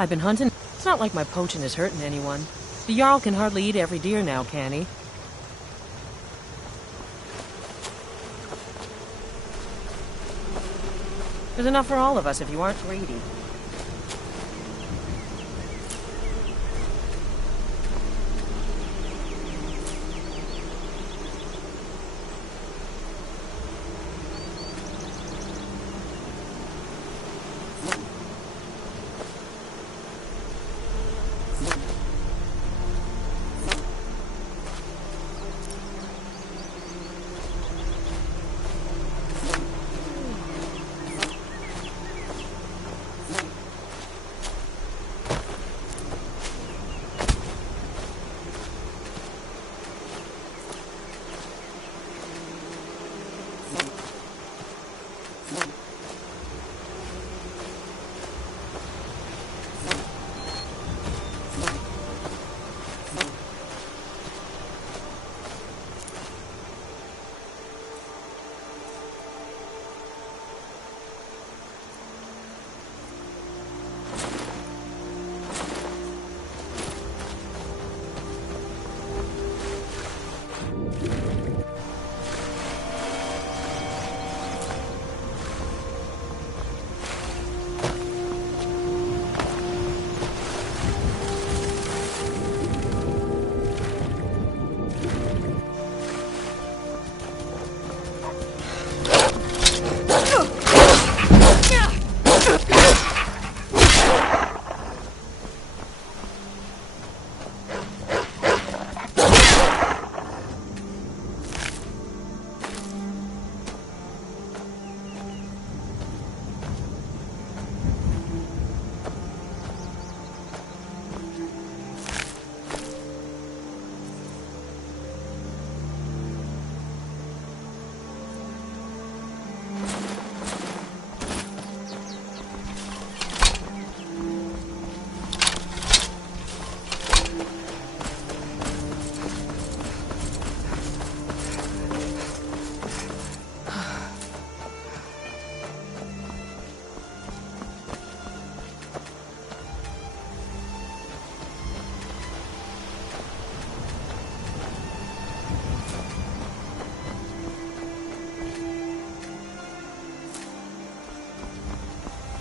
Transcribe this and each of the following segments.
I've been hunting. It's not like my poaching is hurting anyone. The Jarl can hardly eat every deer now, can he? There's enough for all of us if you aren't greedy.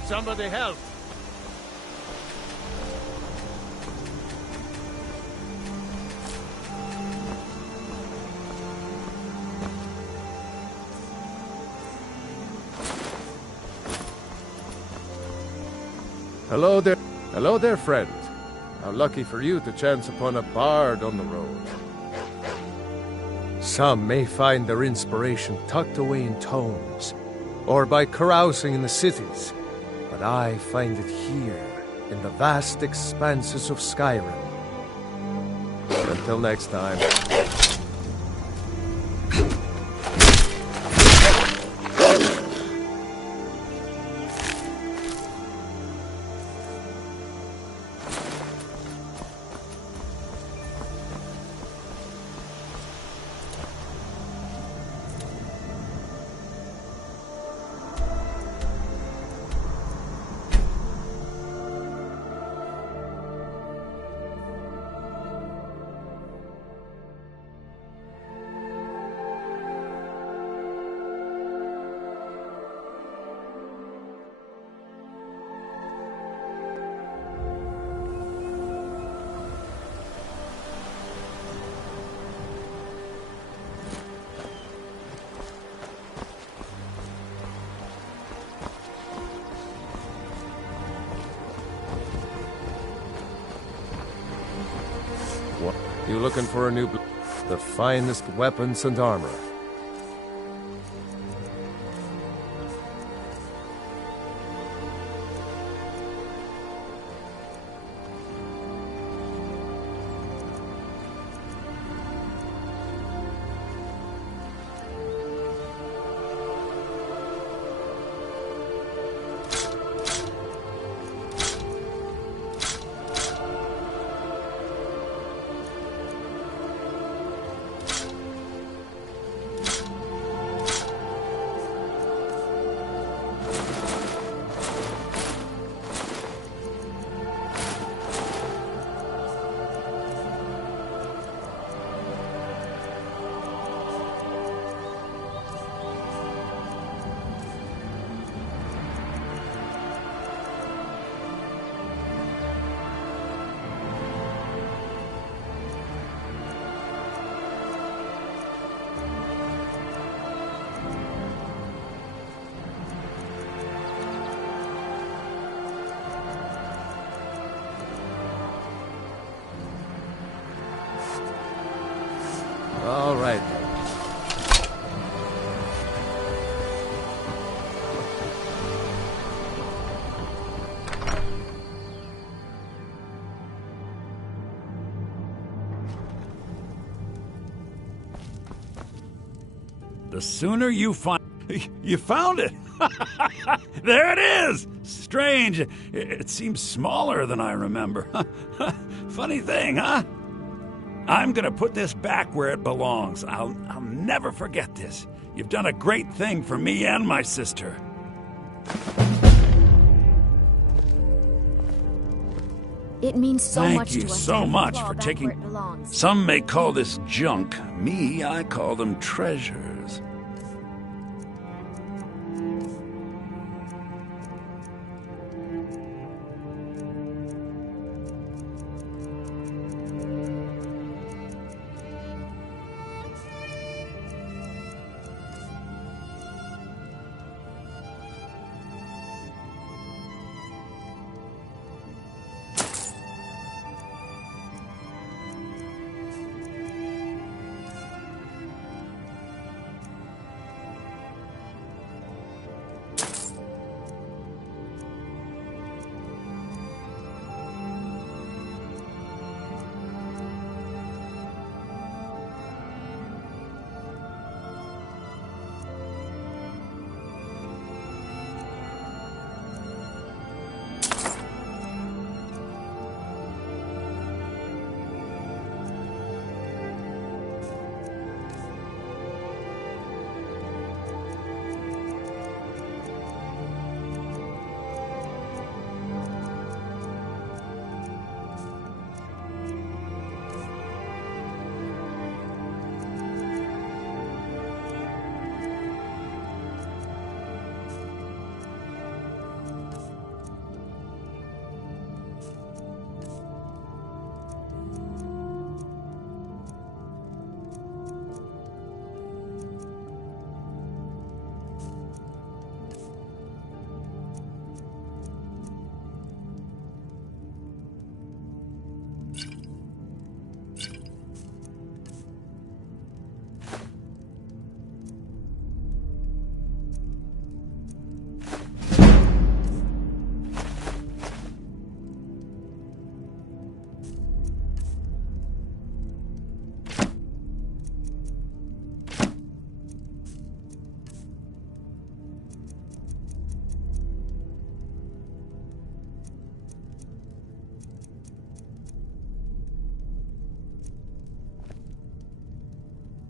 Somebody help! Hello there. Hello there, friend. How lucky for you to chance upon a bard on the road. Some may find their inspiration tucked away in tomes, or by carousing in the cities, but I find it here, in the vast expanses of Skyrim. Until next time. You looking for a new the finest weapons and armor. All right. The sooner you find... You found it! There it is! Strange. It seems smaller than I remember. Funny thing, huh? I'm gonna put this back where it belongs. I'll never forget this. You've done a great thing for me and my sister. It means so much to us. Thank you so much for taking... Some may call this junk. Me, I call them treasures.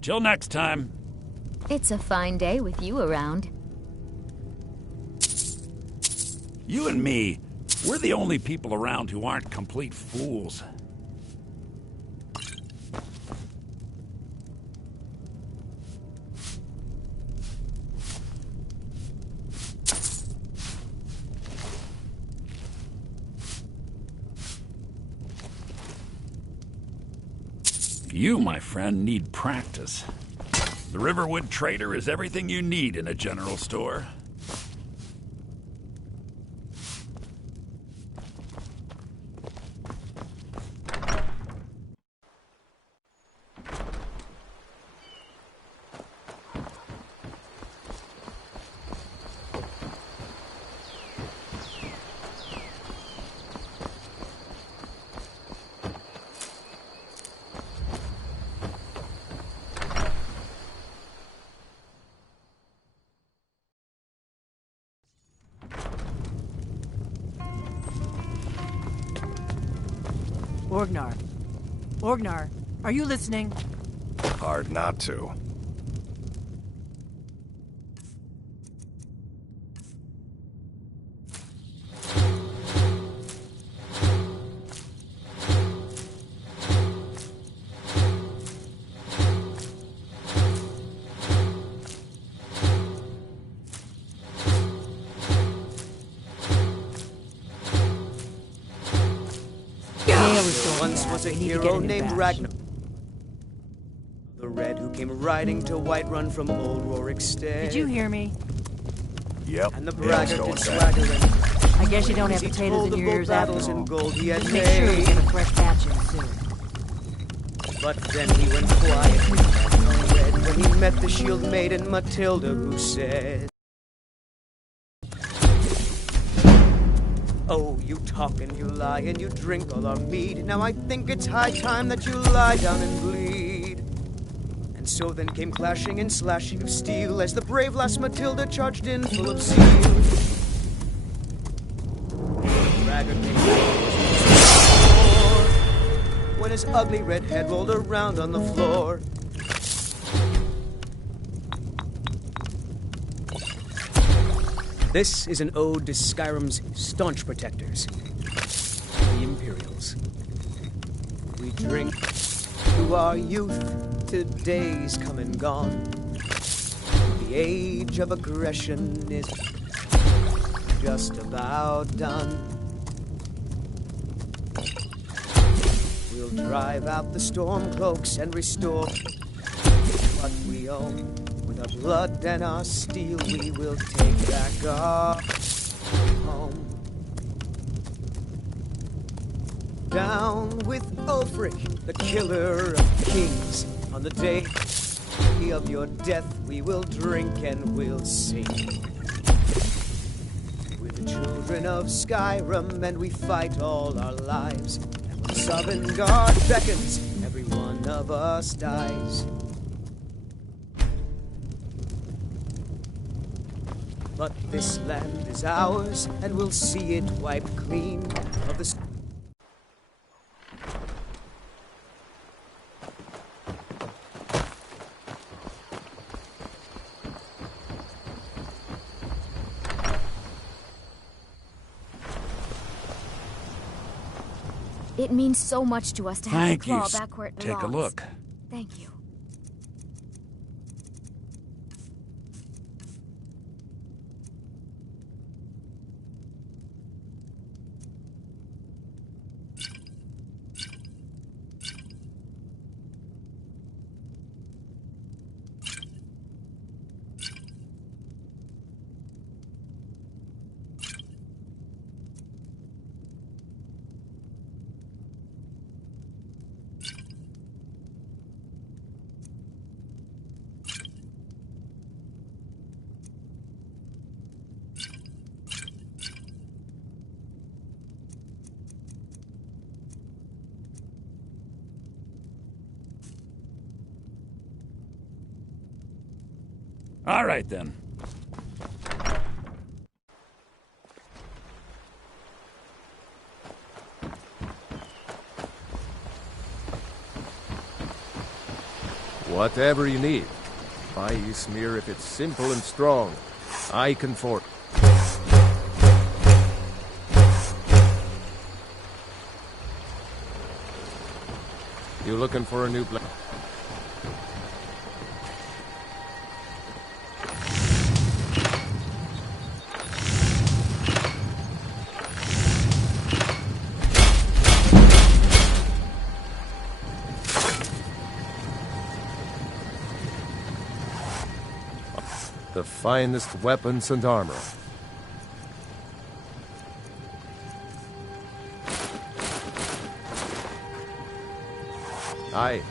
Till next time. It's a fine day with you around. You and me, we're the only people around who aren't complete fools. You, my friend, need practice. The Riverwood Trader is everything you need in a general store. Orgnar. Orgnar, are you listening? Hard not to. Once was a hero named Ragnar, the Red, who came riding to Whiterun from old Rorik's stead. Did you hear me? Yep. And the Dale's braggart going did back. swaggering. I guess you don't have He potatoes told in of your bold ears after battles all. and gold he had Just make sure you made. get a fresh batch in soon. But then he went quietly back on Red when he met the shield maiden Matilda, who said, "Oh, you talk and you lie and you drink all our mead. Now I think it's high time that you lie down and bleed." And so then came clashing and slashing of steel as the brave lass Matilda charged in full of zeal. Braggart came back when his ugly red head rolled around on the floor. This is an ode to Skyrim's staunch protectors, the Imperials. We drink to our youth, to days come and gone. The age of aggression is just about done. We'll drive out the storm cloaks and restore what we own. With our blood and our steel, we will take back our home. Down with Ulfric, the killer of kings. On the day of your death, we will drink and we'll sing. We're the children of Skyrim, and we fight all our lives. And when Sovngarde beckons, every one of us dies. But this land is ours, and we'll see it wiped clean of the... It means so much to us to have Thank the you. claw back where it Take a belongs. look. Thank you. All right, then. Whatever you need. Buy Ysmir if it's simple and strong. I can for... You looking for a new blade? The finest weapons and armor. Aye.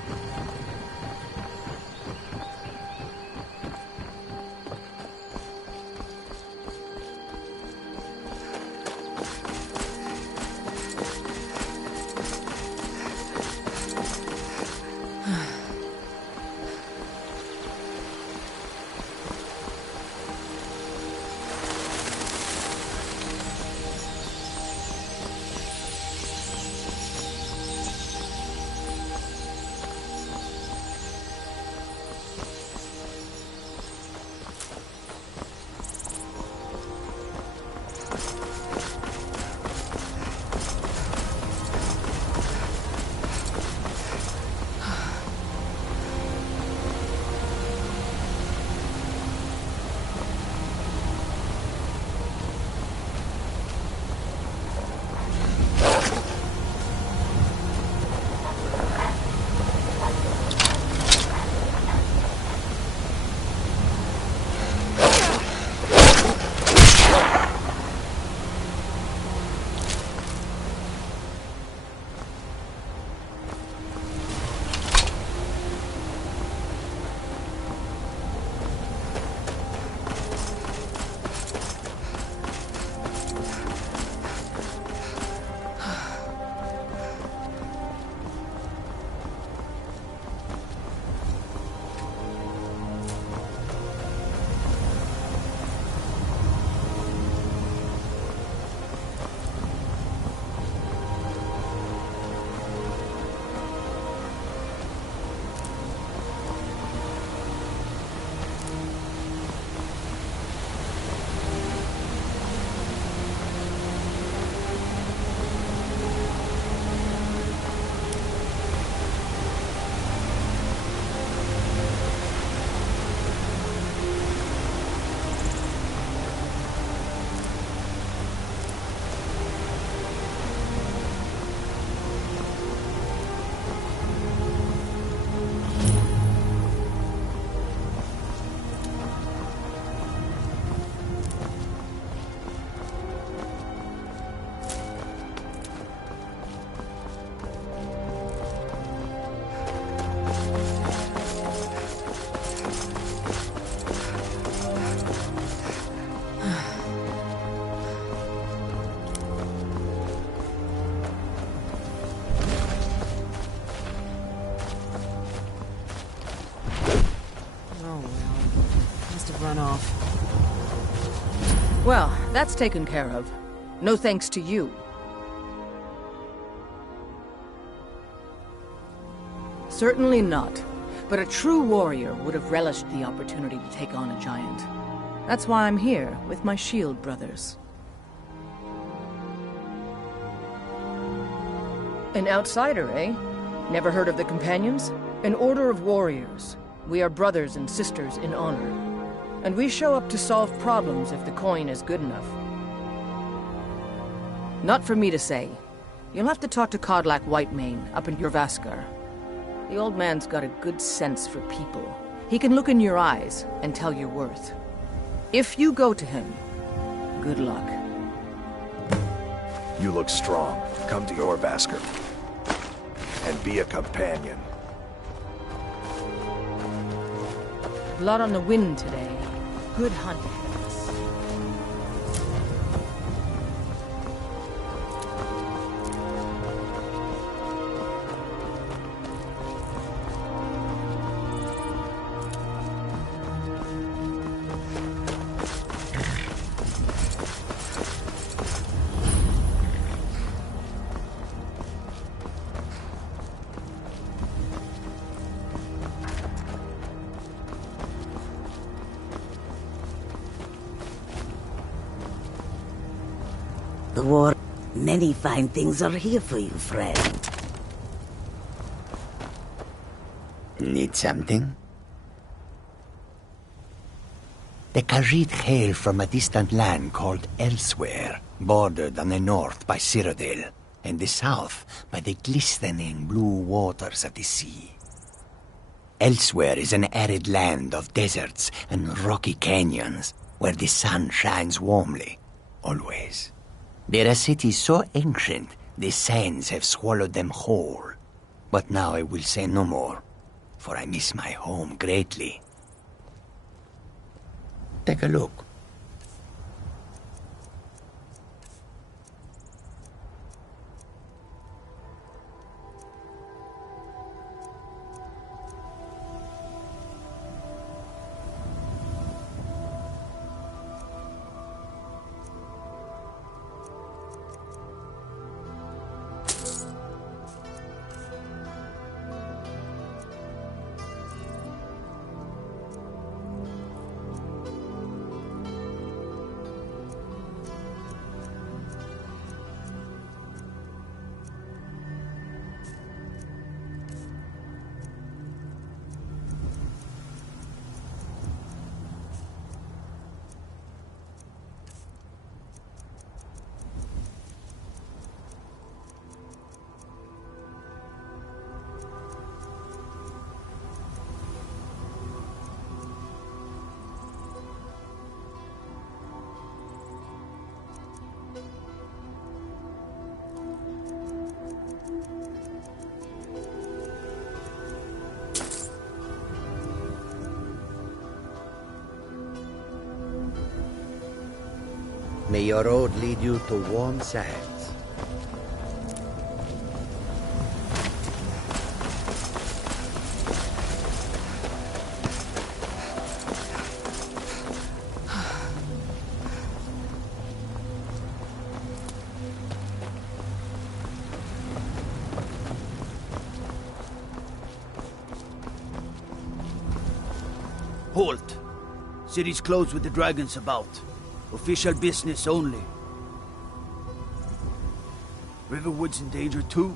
That's taken care of. No thanks to you. Certainly not. But a true warrior would have relished the opportunity to take on a giant. That's why I'm here, with my shield brothers. An outsider, eh? Never heard of the Companions? An order of warriors. We are brothers and sisters in honor. And we show up to solve problems if the coin is good enough. Not for me to say. You'll have to talk to J-ROCKmn up in Jorrvaskr. The old man's got a good sense for people. He can look in your eyes and tell your worth. If you go to him, good luck. You look strong. Come to Jorrvaskr. And be a companion. Blood on the wind today. Good hunt ahead of us. The war. Many fine things are here for you, friend. Need something? The Khajiit hail from a distant land called Elsewhere, bordered on the north by Cyrodiil, and the south by the glistening blue waters of the sea. Elsewhere is an arid land of deserts and rocky canyons, where the sun shines warmly, always. There are cities so ancient, the sands have swallowed them whole. But now I will say no more, for I miss my home greatly. Take a look. May your road lead you to warm sands. Halt! City's closed with the dragons about. Official business only. Riverwood's in danger too.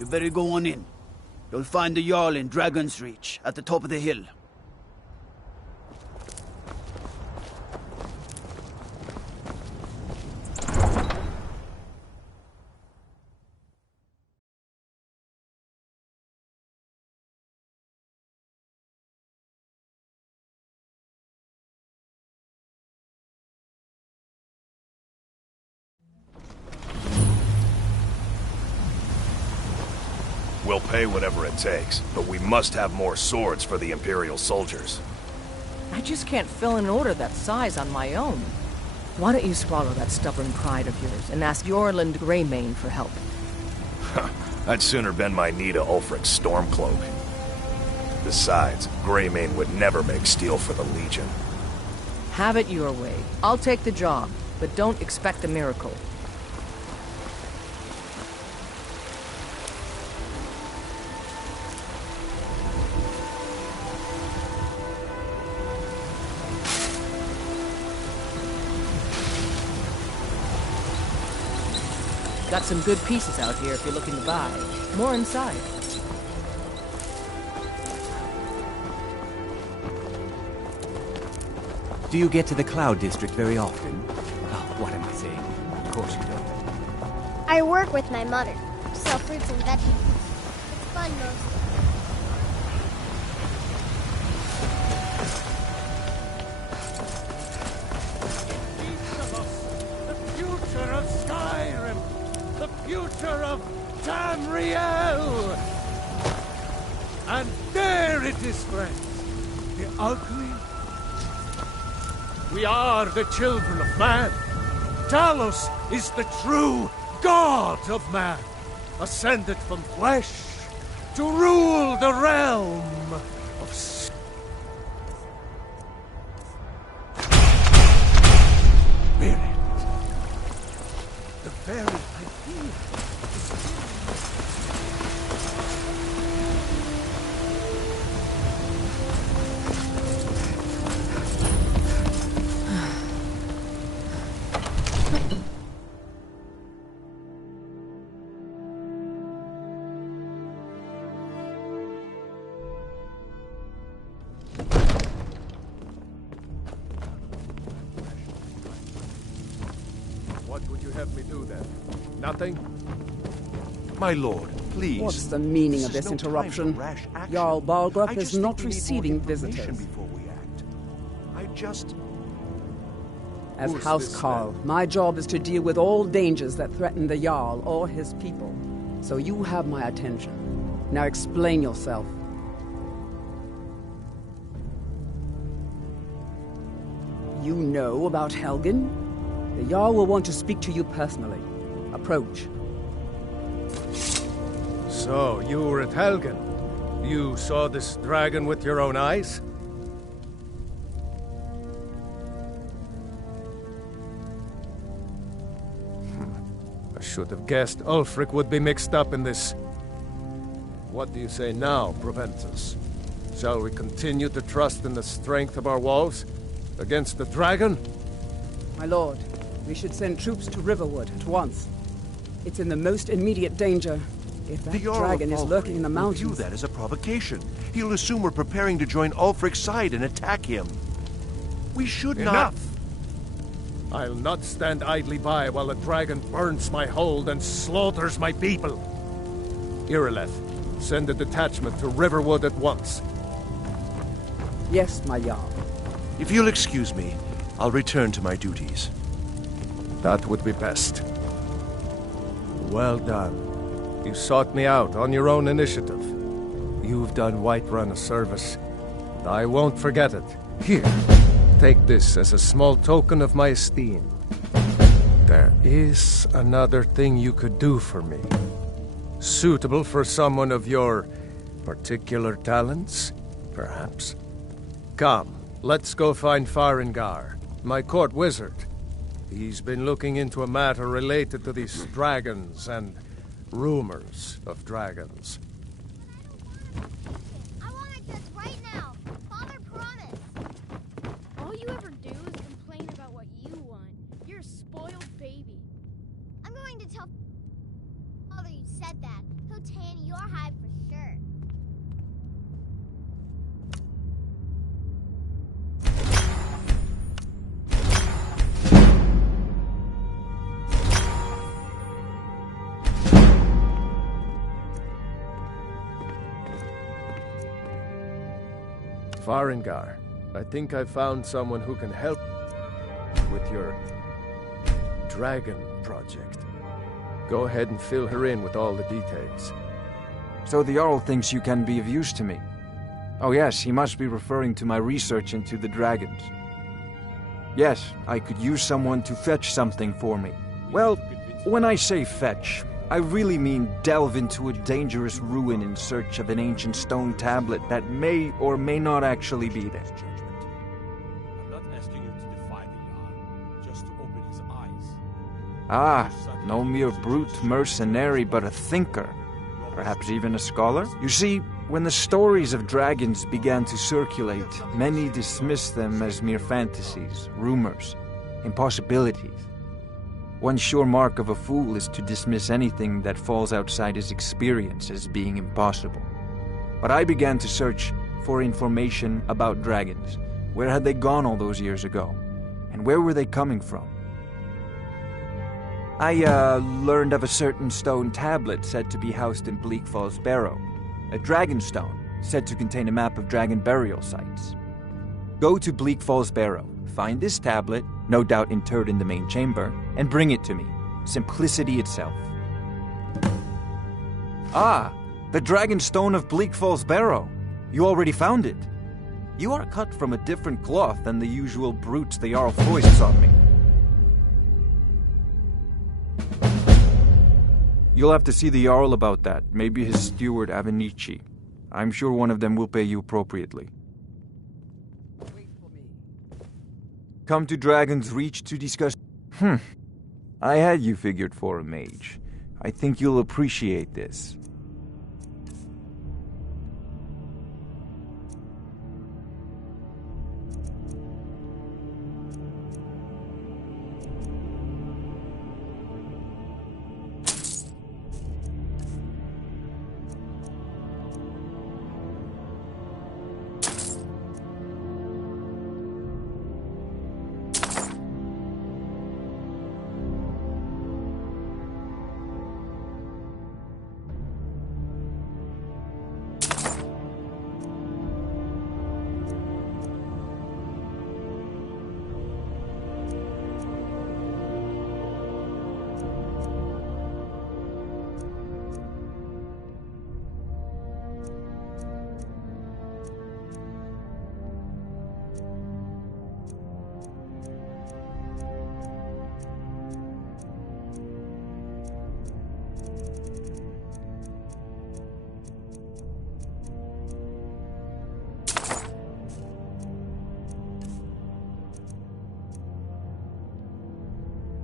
You better go on in. You'll find the Jarl in Dragon's Reach, at the top of the hill. We'll pay whatever it takes, but we must have more swords for the Imperial soldiers. I just can't fill an order that size on my own. Why don't you swallow that stubborn pride of yours and ask J-ROCKmn for help? I'd sooner bend my knee to Ulfric's Stormcloak. Besides, Greymane would never make steel for the Legion. Have it your way. I'll take the job. but don't expect a miracle. Got some good pieces out here if you're looking to buy. More inside. Do you get to the Cloud District very often? Oh, what am I saying? Of course you don't. I work with my mother. Sell fruits and vegetables. It's fun mostly. The future of Skyrim! The future of Tamriel! And there it is, friends. The ugly. We are the children of man. Talos is the true god of man, ascended from flesh to rule the realm of spirit. The very idea. What would you have me do then? Nothing? My lord, please. What's the meaning of This this is no time for interruption? rash action. Jarl Balgruuf I is just not think we need more receiving information visitors. before we act. I just... As Who's House this Carl, my job is to deal with all dangers that threaten the Jarl or his people. So you have my attention. Now explain yourself. You know about Helgen? The Jarl will want to speak to you personally. Approach. So, you were at Helgen. You saw this dragon with your own eyes? I should have guessed Ulfric would be mixed up in this. What do you say now, Proventus? Shall we continue to trust in the strength of our walls? Against the dragon? My lord, we should send troops to Riverwood at once. It's in the most immediate danger. If that The Jarl dragon of is lurking in the Ulfric will mountains... view that as a provocation. He'll assume we're preparing to join Ulfric's side and attack him. We should not... Enough! I'll not stand idly by while the dragon burns my hold and slaughters my people. Irileth, send a detachment to Riverwood at once. Yes, my Jarl. If you'll excuse me, I'll return to my duties. That would be best. Well done. You sought me out on your own initiative. You've done Whiterun a service, and I won't forget it. Here, take this as a small token of my esteem. There is another thing you could do for me. Suitable for someone of your particular talents, perhaps. Come, let's go find Farengar, my court wizard. He's been looking into a matter related to these dragons and rumors of dragons. I want it just right now. Father promised. All you ever do is complain about what you want. You're a spoiled baby. I'm going to tell Father you said that. He'll tan your hide for sure. Farengar, I think I found someone who can help with your dragon project. Go ahead and fill her in with all the details. So the Jarl thinks you can be of use to me. Oh yes, he must be referring to my research into the dragons. Yes, I could use someone to fetch something for me. Well, when I say fetch, I really mean delve into a dangerous ruin in search of an ancient stone tablet that may or may not actually be there. I'm not asking you to defy the Jarl, just to open his eyes. Ah, no mere brute mercenary, but a thinker. Perhaps even a scholar? You see, when the stories of dragons began to circulate, many dismissed them as mere fantasies, rumors, impossibilities. One sure mark of a fool is to dismiss anything that falls outside his experience as being impossible. But I began to search for information about dragons. Where had they gone all those years ago? And where were they coming from? I learned of a certain stone tablet said to be housed in Bleak Falls Barrow. A dragon stone, said to contain a map of dragon burial sites. Go to Bleak Falls Barrow, find this tablet, no doubt interred in the main chamber, and bring it to me. Simplicity itself. Ah, the dragon stone of Bleak Falls Barrow. You already found it. You are cut from a different cloth than the usual brutes the Jarl foists on me. You'll have to see the Jarl about that, maybe his steward Avenici. I'm sure one of them will pay you appropriately. Come to Dragon's Reach to discuss... I had you figured for a mage. I think you'll appreciate this.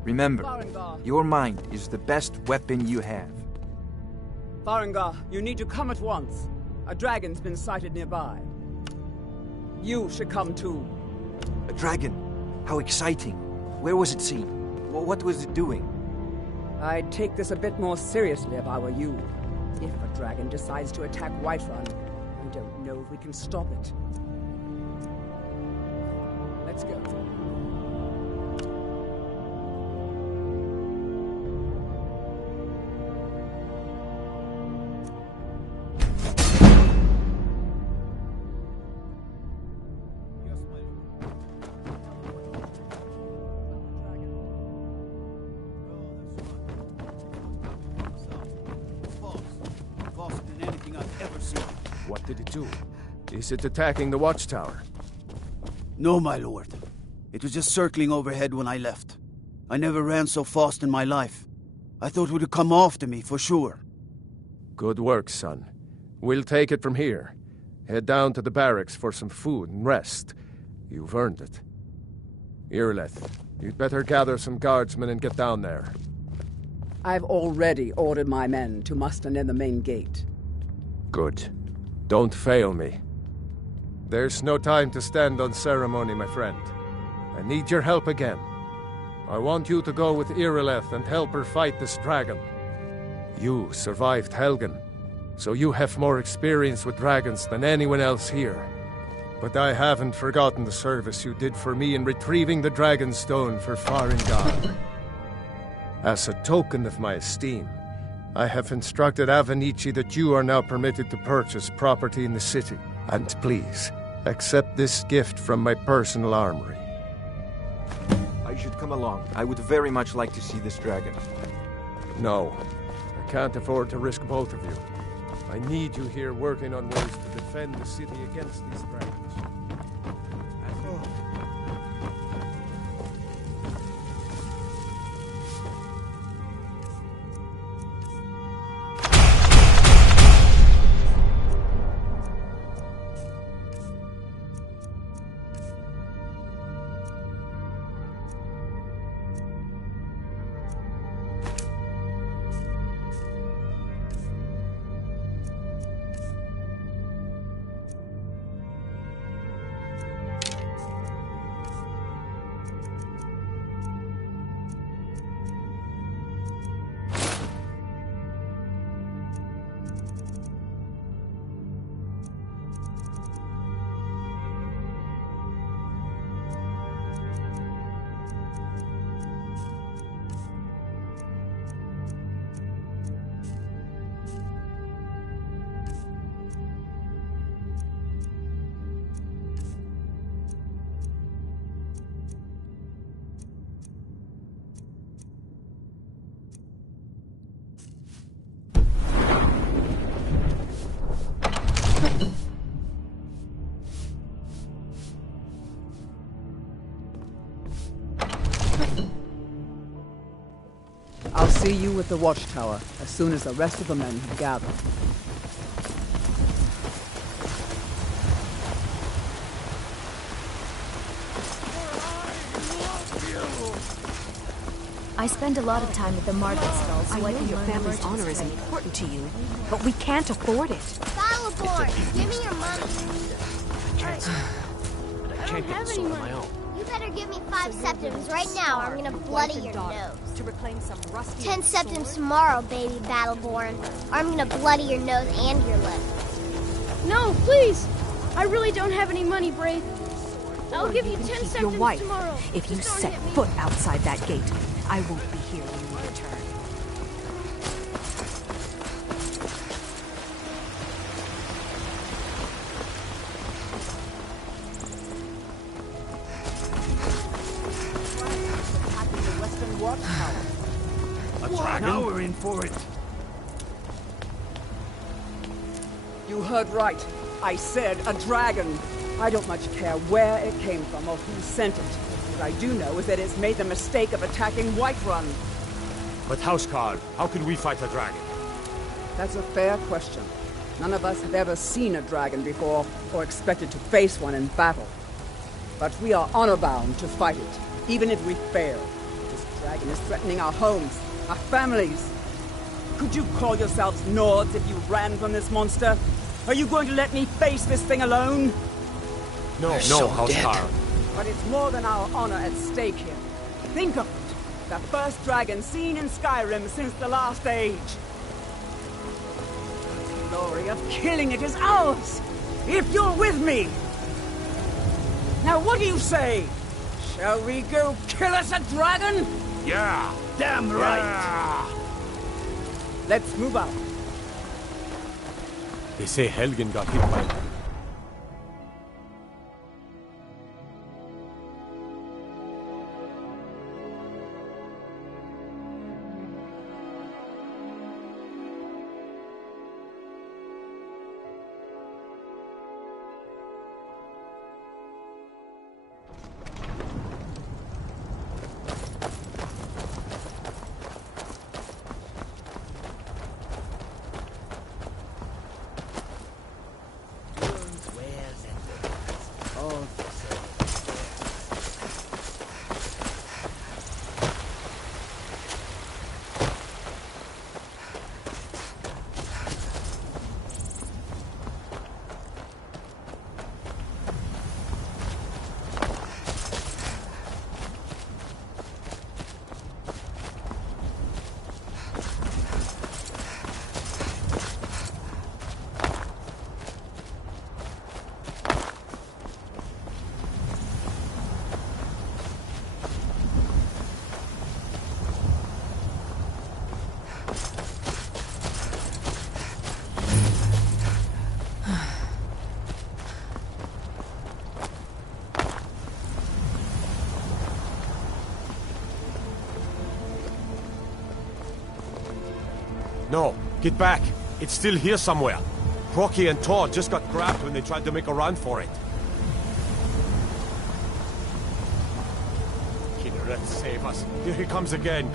Remember, your mind is the best weapon you have. Farengar, you need to come at once. A dragon's been sighted nearby. You should come too. A dragon? How exciting. Where was it seen? What was it doing? I'd take this a bit more seriously if I were you. If a dragon decides to attack Whiterun, I don't know if we can stop it. Let's go. What did it do? Is it attacking the watchtower? No, my lord. It was just circling overhead when I left. I never ran so fast in my life. I thought it would come after me, for sure. Good work, son. We'll take it from here. Head down to the barracks for some food and rest. You've earned it. Irileth, you'd better gather some guardsmen and get down there. I've already ordered my men to muster near the main gate. Good. Don't fail me. There's no time to stand on ceremony, my friend. I need your help again. I want you to go with Irileth and help her fight this dragon. You survived Helgen, so you have more experience with dragons than anyone else here. But I haven't forgotten the service you did for me in retrieving the dragon stone for Farengar. As a token of my esteem, I have instructed Avenici that you are now permitted to purchase property in the city. And please, accept this gift from my personal armory. I should come along. I would very much like to see this dragon. No, I can't afford to risk both of you. I need you here working on ways to defend the city against these dragons. see you at the watchtower as soon as the rest of the men have gathered. I spend a lot of time at the market stalls, so I know can your learn family's merchants' honor is trade. important to you, but we can't afford it. Battleborn, give me your money. I can't get the sword on my own. You better give me 5 septims right now, or I'm gonna bloody your nose. To reclaim some rusty 10 septims tomorrow, baby Battleborn, or I'm gonna bloody your nose and your lip. No, please! I really don't have any money, Brave. I'll give you 10 Keep septims your wife. tomorrow. If you Just don't set hit me. foot outside that gate, I won't be here when you return. The Western Watchtower. A dragon? Now we're in for it. You heard right. I said a dragon. I don't much care where it came from or who sent it. What I do know is that it's made the mistake of attacking Whiterun. But Houseguard, how can we fight a dragon? That's a fair question. None of us have ever seen a dragon before or expected to face one in battle. But we are honor-bound to fight it, even if we fail. This dragon is threatening our homes, our families. Could you call yourselves Nords if you ran from this monster? Are you going to let me face this thing alone? No, Houseguard. But it's more than our honor at stake here. Think of it. The first dragon seen in Skyrim since the last age. The glory of killing it is ours, if you're with me. Now what do you say? Shall we go kill us a dragon? Yeah, damn right. Let's move out. They say Helgen got hit by... No, get back. It's still here somewhere. Rocky and Todd just got grabbed when they tried to make a run for it. Kinneret, save us. Here he comes again.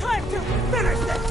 Time to finish this!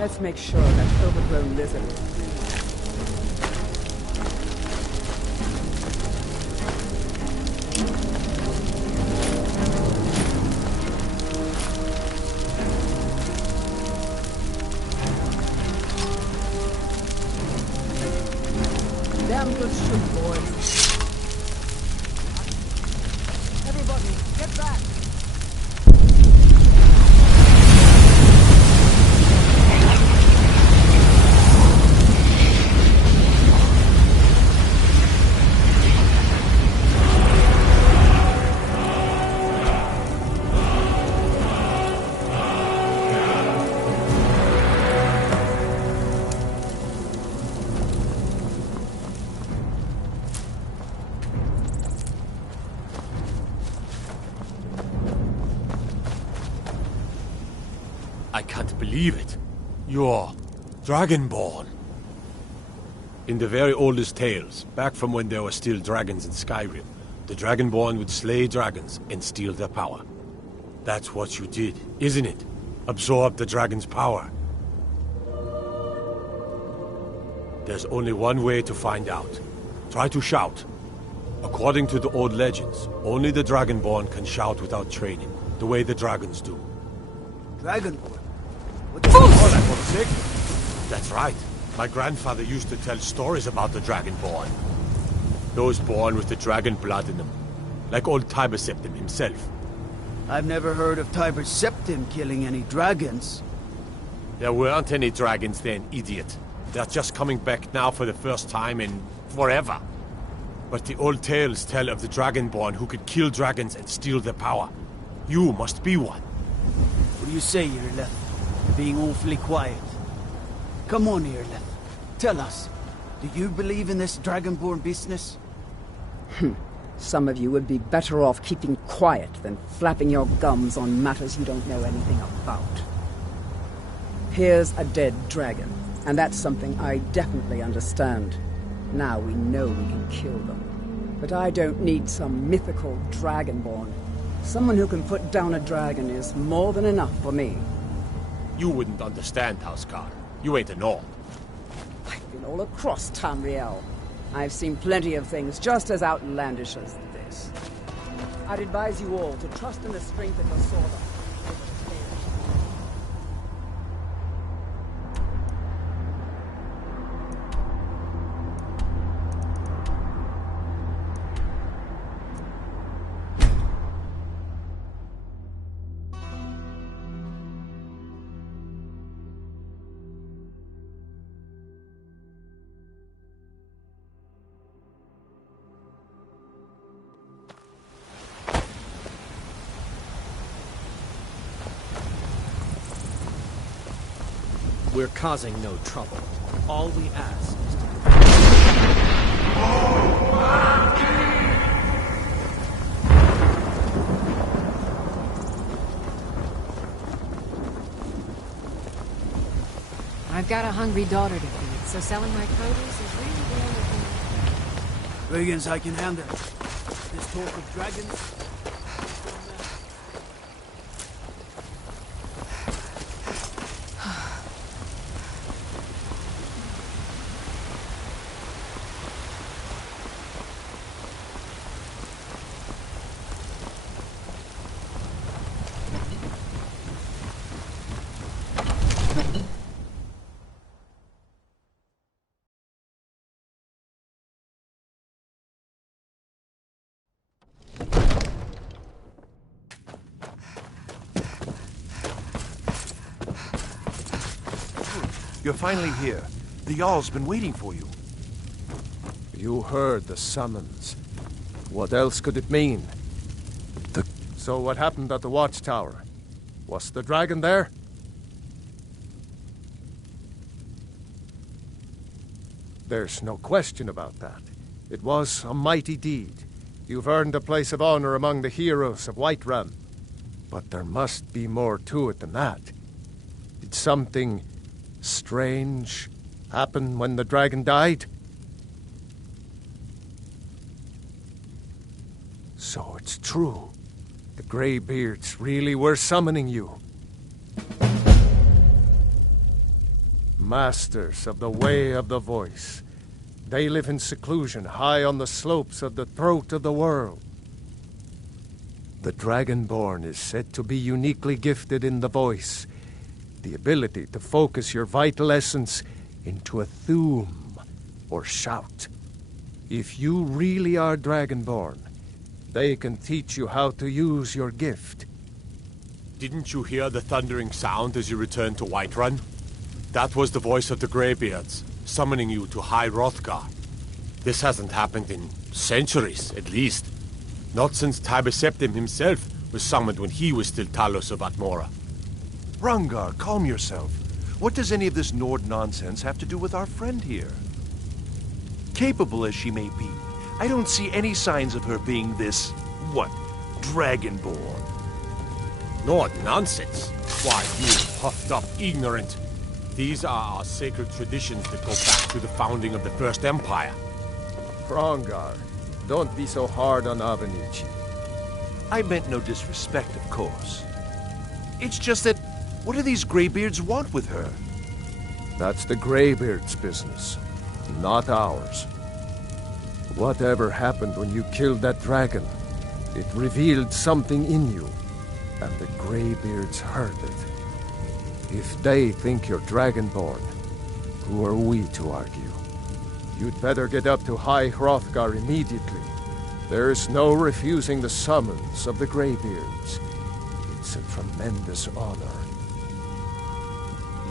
Let's make sure that overgrown lizard is damn good shoot, boys. Everybody, get back! I can't believe it. You're Dragonborn. In the very oldest tales, back from when there were still dragons in Skyrim, the Dragonborn would slay dragons and steal their power. That's what you did, isn't it? Absorb the dragon's power. There's only one way to find out. Try to shout. According to the old legends, only the Dragonborn can shout without training, the way the dragons do. Dragonborn? What the hell? That one's sick. That's right. My grandfather used to tell stories about the Dragonborn. Those born with the dragon blood in them. Like old Tiber Septim himself. I've never heard of Tiber Septim killing any dragons. There weren't any dragons then, idiot. They're just coming back now for the first time in forever. But the old tales tell of the Dragonborn who could kill dragons and steal their power. You must be one. What do you say, Irleth? Being awfully quiet. Come on, Irleth. Tell us, do you believe in this Dragonborn business? Some of you would be better off keeping quiet than flapping your gums on matters you don't know anything about. Here's a dead dragon, and that's something I definitely understand. Now we know we can kill them. But I don't need some mythical Dragonborn. Someone who can put down a dragon is more than enough for me. You wouldn't understand, Houseguard. You ain't a Nord. I've been all across Tamriel. I've seen plenty of things just as outlandish as this. I'd advise you all to trust in the strength of your sword. We're causing no trouble. All we ask is to... I've got a hungry daughter to feed, so selling my produce is really the only thing. Brigands, I can handle it. This talk of dragons... You're finally here. The Jarl's been waiting for you. You heard the summons. What else could it mean? So what happened at the watchtower? Was the dragon there? There's no question about that. It was a mighty deed. You've earned a place of honor among the heroes of Whiterun. But there must be more to it than that. Did something strange happen when the dragon died? So it's true. The Greybeards really were summoning you. Masters of the way of the voice. They live in seclusion high on the slopes of the throat of the world. The Dragonborn is said to be uniquely gifted in the voice, the ability to focus your vital essence into a thum, or shout. If you really are Dragonborn, they can teach you how to use your gift. Didn't you hear the thundering sound as you returned to Whiterun? That was the voice of the Greybeards, summoning you to High Hrothgar. This hasn't happened in centuries, at least. Not since Tibeseptim himself was summoned when he was still Talos of Atmora. Hrongar, calm yourself. What does any of this Nord nonsense have to do with our friend here? Capable as she may be, I don't see any signs of her being this, Dragonborn. Nord nonsense? Why, you puffed up ignorant. These are our sacred traditions that go back to the founding of the First Empire. Hrongar, don't be so hard on Avenichi. I meant no disrespect, of course. It's just that, what do these Greybeards want with her? That's the Greybeards' business, not ours. Whatever happened when you killed that dragon, it revealed something in you, and the Greybeards heard it. If they think you're Dragonborn, who are we to argue? You'd better get up to High Hrothgar immediately. There's no refusing the summons of the Greybeards. It's a tremendous honor.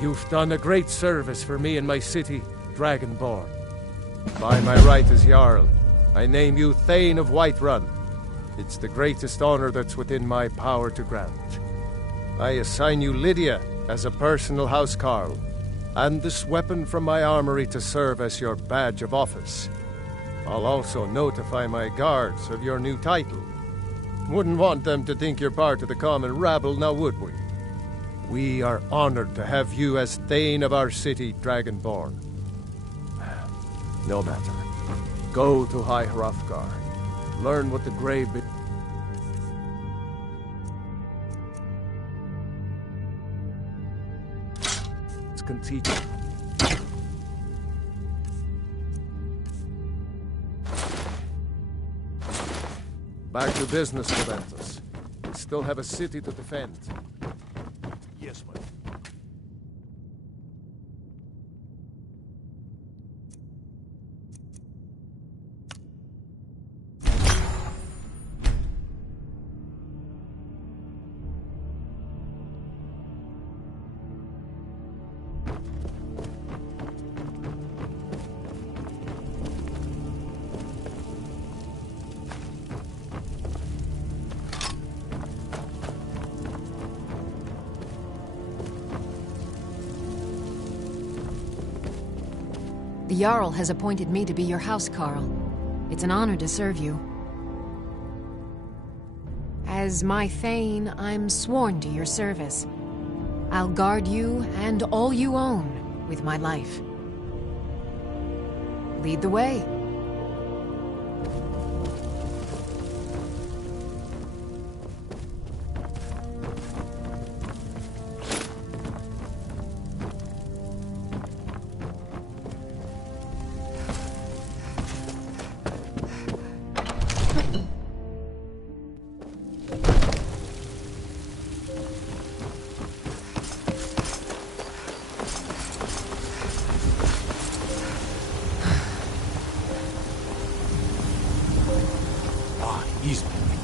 You've done a great service for me and my city, Dragonborn. By my right as Jarl, I name you Thane of Whiterun. It's the greatest honor that's within my power to grant. I assign you Lydia as a personal housecarl, and this weapon from my armory to serve as your badge of office. I'll also notify my guards of your new title. Wouldn't want them to think you're part of the common rabble, now would we? We are honored to have you as Thane of our city, Dragonborn. No matter. Go to High Hrothgar. Learn what the Greybeards... can teach you. Back to business, Juventus. We still have a city to defend. Yes, my... The Jarl has appointed me to be your housecarl. It's an honor to serve you. As my Thane, I'm sworn to your service. I'll guard you and all you own with my life. Lead the way.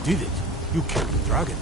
Did it. You killed the dragon.